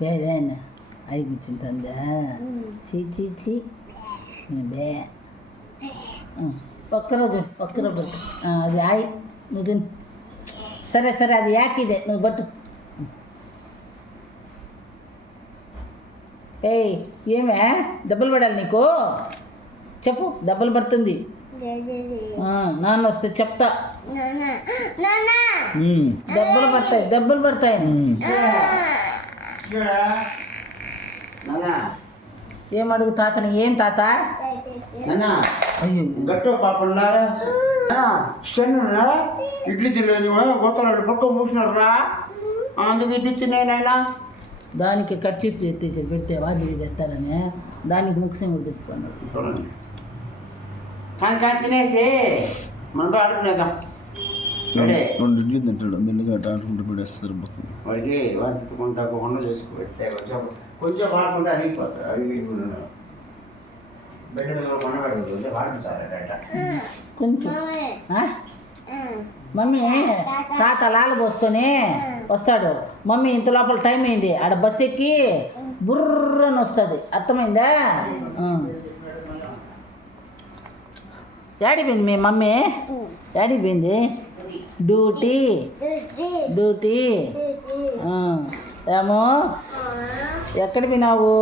ಬೇವೇನು ಐದು ಮುಚ್ಚಿಂತಂದೆ ಚೀ బే ఒక్కరోజు అది ఆయి నువ్వు తిను. సరే అది యాకిదే నువ్వు పట్టు. ఏయ్ ఏమే దెబ్బలు పడాలి నీకు? చెప్పు దెబ్బలు పడుతుంది. నాన్న వస్తే చెప్తా. దెబ్బలు పడతాయి. ఏమడుగు తాతని? ఏం తాత? అయ్యో గట్టో పాపండా ఇడ్లీ తినలేదు గోతలు పక్క మూసినారా అందుకు ఇడ్లీ తిన్నాయినా. దానికి ఖర్చు ఎత్తించి పెడితేవా అది తెస్తారని దానికి ముఖ్యం తెస్తాను. కానీ తినేసి మనతో ఆడుకునేదా? 2 ఇడ్లీ తింటాడు మెల్లిగా ఆడుకుంటూ పెడేస్తారు. వాడికి కొంత కొండ చేసుకు పెడితే కొంచెం వాడకుండా అరిగిపోతారు. అవి బెడ్ మీద కొండబెట్టదు వాడుతారట కొంచెం. మమ్మీ తాత లాలు పోసుకొని వస్తాడు. మమ్మీ ఇంత లోపల టైం అయింది, ఆడ బస్ ఎక్కి బుర్రని వస్తుంది. అర్థమైందా? డాడీ పోయింది మీ మమ్మీ. డాడీ పోయింది డ్యూటీ. ఏమో ఎక్కడ పోయినావు?